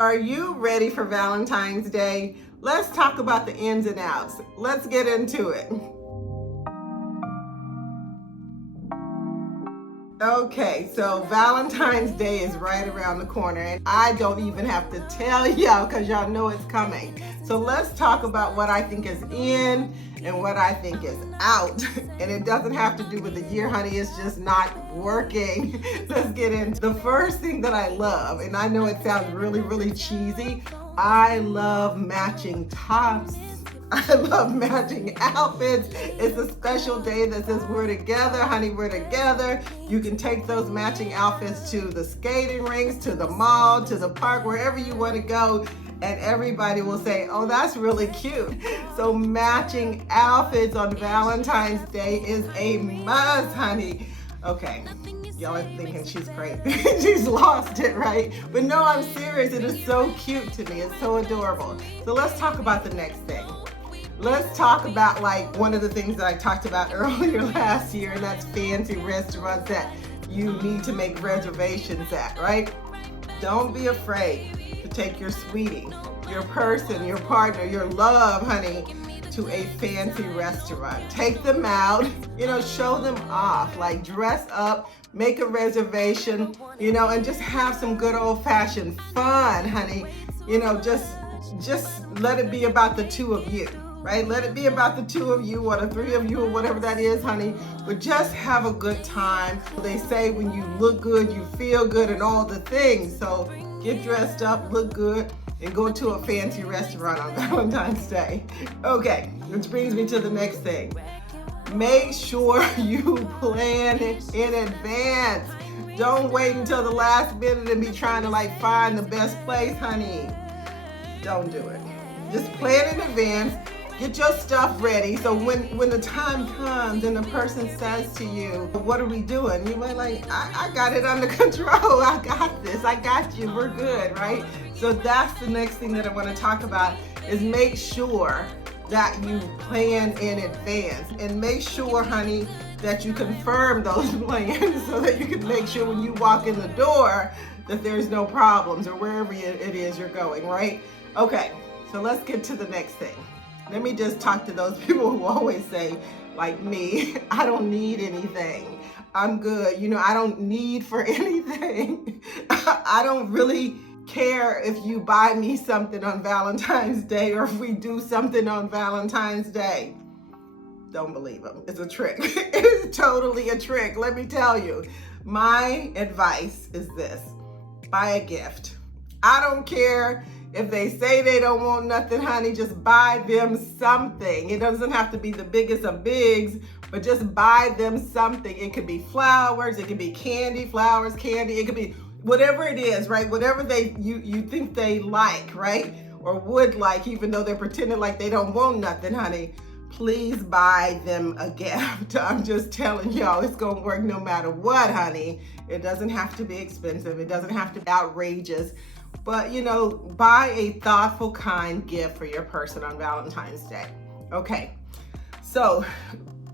Are you ready for Valentine's Day? Let's talk about the ins and outs. Let's get into it. Okay, so Valentine's Day is right around the corner, and I don't even have to tell y'all because y'all know it's coming. So let's talk about what I think is in and what I think is out. And it doesn't have to do with the year, honey. It's just not working. Let's get into the first thing that I love, and I know it sounds really, really cheesy. I love matching tops. I love matching outfits. It's a special day that says we're together, honey, we're together. You can take those matching outfits to the skating rinks, to the mall, to the park, wherever you want to go, and everybody will say, oh, that's really cute. So matching outfits on Valentine's Day is a must, honey. Okay, y'all are thinking she's crazy. She's lost it, right? But no, I'm serious. It is so cute to me. It's so adorable. So let's talk about the next thing. Let's talk about like one of the things that I talked about earlier last year, and that's fancy restaurants that you need to make reservations at, right? Don't be afraid to take your sweetie, your person, your partner, your love, honey, to a fancy restaurant. Take them out, show them off, like dress up, make a reservation, and just have some good old-fashioned fun, honey. Just let it be about the two of you. Right? Let it be about the two of you or the three of you or whatever that is, honey. But just have a good time. They say when you look good, you feel good and all the things. So get dressed up, look good, and go to a fancy restaurant on Valentine's Day. Okay, which brings me to the next thing. Make sure you plan it in advance. Don't wait until the last minute and be trying to find the best place, honey. Don't do it. Just plan in advance. Get your stuff ready, so when the time comes and the person says to you, what are we doing? You might I got it under control. I got this. I got you. We're good, right? So that's the next thing that I want to talk about is make sure that you plan in advance. And make sure, honey, that you confirm those plans so that you can make sure when you walk in the door that there's no problems or wherever it is you're going, right? Okay, so let's get to the next thing. Let me just talk to those people who always say, like me, I don't need anything. I'm good. I don't need for anything. I don't really care if you buy me something on Valentine's Day or if we do something on Valentine's Day. Don't believe them. It's a trick. It's totally a trick. Let me tell you. My advice is this. Buy a gift. I don't care if they say they don't want nothing, honey, just buy them something. It doesn't have to be the biggest of bigs, but just buy them something. It could be flowers, it could be candy, flowers, candy, it could be whatever it is, right? Whatever you think they like, right? Or would like, even though they're pretending like they don't want nothing, honey. Please buy them a gift. I'm just telling y'all, it's gonna work no matter what, honey. It doesn't have to be expensive. It doesn't have to be outrageous. But, buy a thoughtful, kind gift for your person on Valentine's Day. Okay, so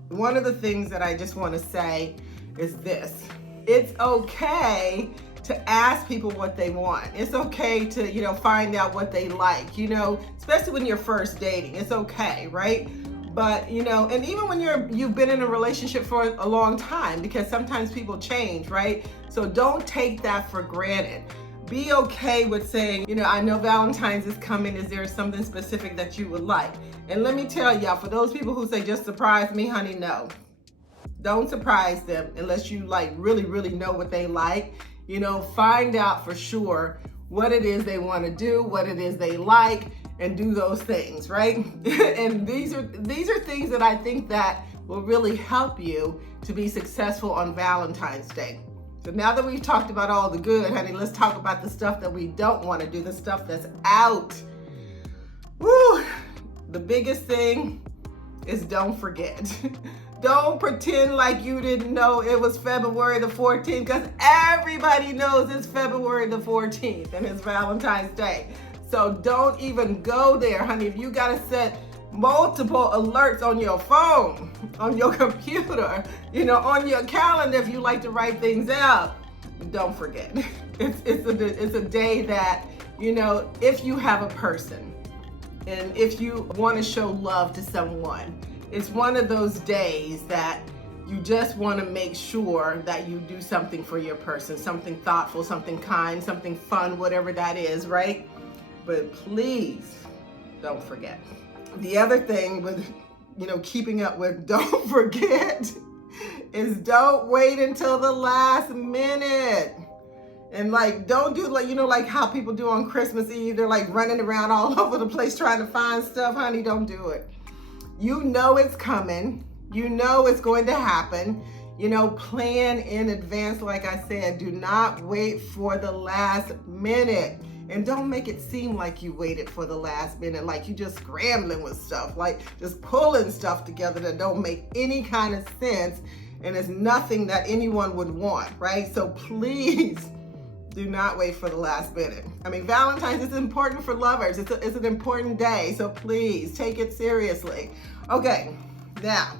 one of the things that I just want to say is this. It's okay to ask people what they want. It's okay to, find out what they like, especially when you're first dating. It's okay, right? But, and even when you've been in a relationship for a long time, because sometimes people change, right? So don't take that for granted. Be okay with saying, I know Valentine's is coming. Is there something specific that you would like? And let me tell y'all, for those people who say, just surprise me, honey, no. Don't surprise them unless you really, really know what they like. Find out for sure what it is they want to do, what it is they like, and do those things, right? And these are things that I think that will really help you to be successful on Valentine's Day. So now that we've talked about all the good, honey, let's talk about the stuff that we don't want to do, the stuff that's out. Woo! The biggest thing is don't forget. Don't pretend like you didn't know it was February the 14th, because everybody knows it's February the 14th and it's Valentine's Day. So don't even go there, honey. If you got to set multiple alerts on your phone, on your computer, on your calendar if you like to write things out, don't forget. It's a day that You know, if you have a person and if you want to show love to someone, it's one of those days that you just want to make sure that you do something for your person, something thoughtful, something kind, something fun, whatever that is, right? But please don't forget. The other thing with, keeping up with don't forget is don't wait until the last minute. And don't do like how people do on Christmas Eve. They're running around all over the place trying to find stuff. Honey, don't do it. You know it's coming. You know it's going to happen. Plan in advance. Like I said, do not wait for the last minute. And don't make it seem like you waited for the last minute, like you just scrambling with stuff, like just pulling stuff together that don't make any kind of sense and is nothing that anyone would want, right? So please do not wait for the last minute. I mean, Valentine's is important for lovers. It's an important day, so please take it seriously. Okay, now,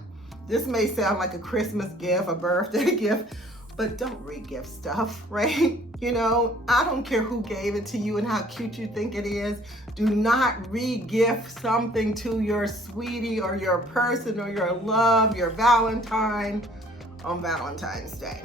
this may sound like a Christmas gift, a birthday gift, but don't re-gift stuff, right? I don't care who gave it to you and how cute you think it is. Do not re-gift something to your sweetie or your person or your love, your Valentine on Valentine's Day.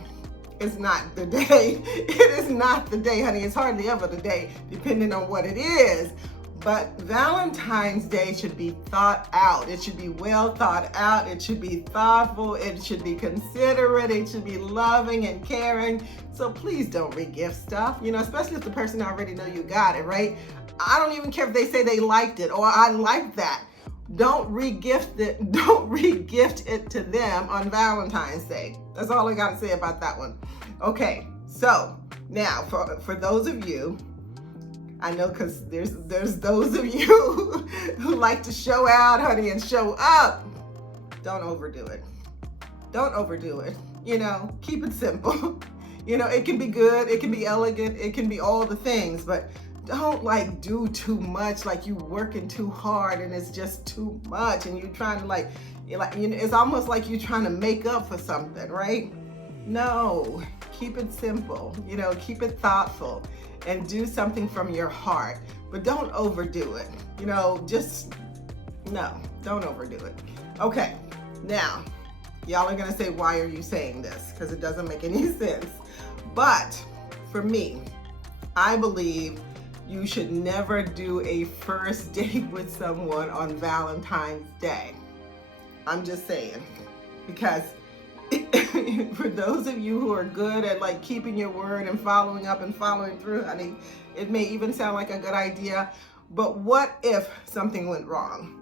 It's not the day. It is not the day, honey. It's hardly ever the day, depending on what it is. But Valentine's Day should be thought out. It should be well thought out. It should be thoughtful. It should be considerate. It should be loving and caring. So please don't re-gift stuff, especially if the person already know you got it, right? I don't even care if they say they liked it or I like that. Don't re-gift it. Don't re-gift it to them on Valentine's Day. That's all I got to say about that one. Okay, so now for those of you, I know because there's those of you who like to show out, honey, and show up. Don't overdo it. Don't overdo it. Keep it simple. It can be good, it can be elegant, it can be all the things, but don't do too much, like you working too hard and it's just too much and you're trying to it's almost like you're trying to make up for something, right? No, keep it simple, keep it thoughtful and do something from your heart, but don't overdo it. Don't overdo it. Okay, now, y'all are gonna say, why are you saying this? Because it doesn't make any sense. But for me, I believe you should never do a first date with someone on Valentine's Day. I'm just saying, because for those of you who are good at keeping your word and following up and following through, honey, it may even sound like a good idea, but what if something went wrong?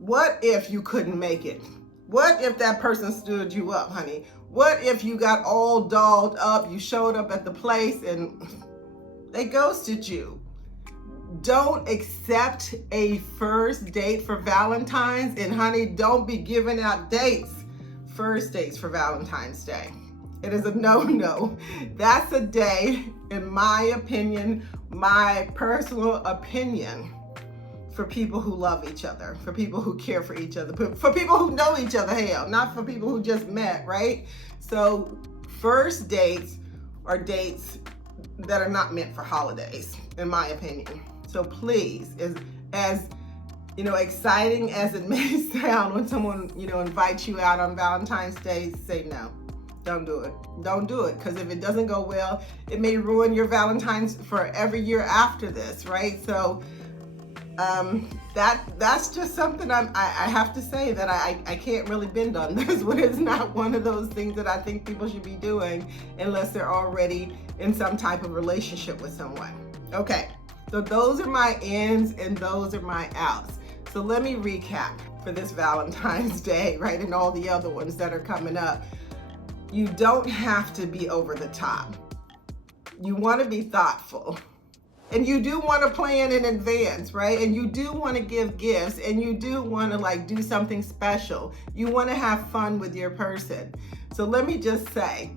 What if you couldn't make it? What if that person stood you up, honey? What if you got all dolled up, you showed up at the place and they ghosted you? Don't accept a first date for Valentine's, and honey, don't be giving out dates. First dates for Valentine's Day. It is a no-no. That's a day, in my opinion, my personal opinion, for people who love each other, for people who care for each other, for people who know each other, hell, not for people who just met, right? So first dates are dates that are not meant for holidays, in my opinion. So please, as exciting as it may sound when someone, invites you out on Valentine's Day, say no. Don't do it. Don't do it, because if it doesn't go well, it may ruin your Valentine's for every year after this, right? So that's just something I have to say that I can't really bend on this, but it's not one of those things that I think people should be doing unless they're already in some type of relationship with someone. Okay, so those are my ins and those are my outs. So let me recap for this Valentine's Day, right, and all the other ones that are coming up. You don't have to be over the top. You want to be thoughtful. And you do want to plan in advance, right? And you do want to give gifts, and you do want to do something special. You want to have fun with your person. So let me just say,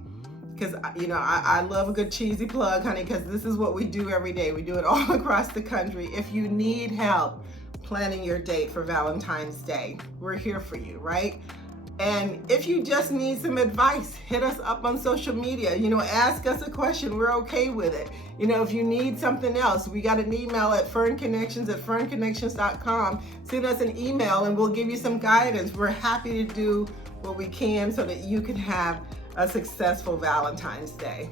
because I love a good cheesy plug, honey, because this is what we do every day. We do it all across the country. If you need help planning your date for Valentine's Day, we're here for you, right? And if you just need some advice, hit us up on social media. Ask us a question. We're okay with it. If you need something else, we got an email at fernconnections@fernconnections.com. Send us an email and we'll give you some guidance. We're happy to do what we can so that you can have a successful Valentine's Day.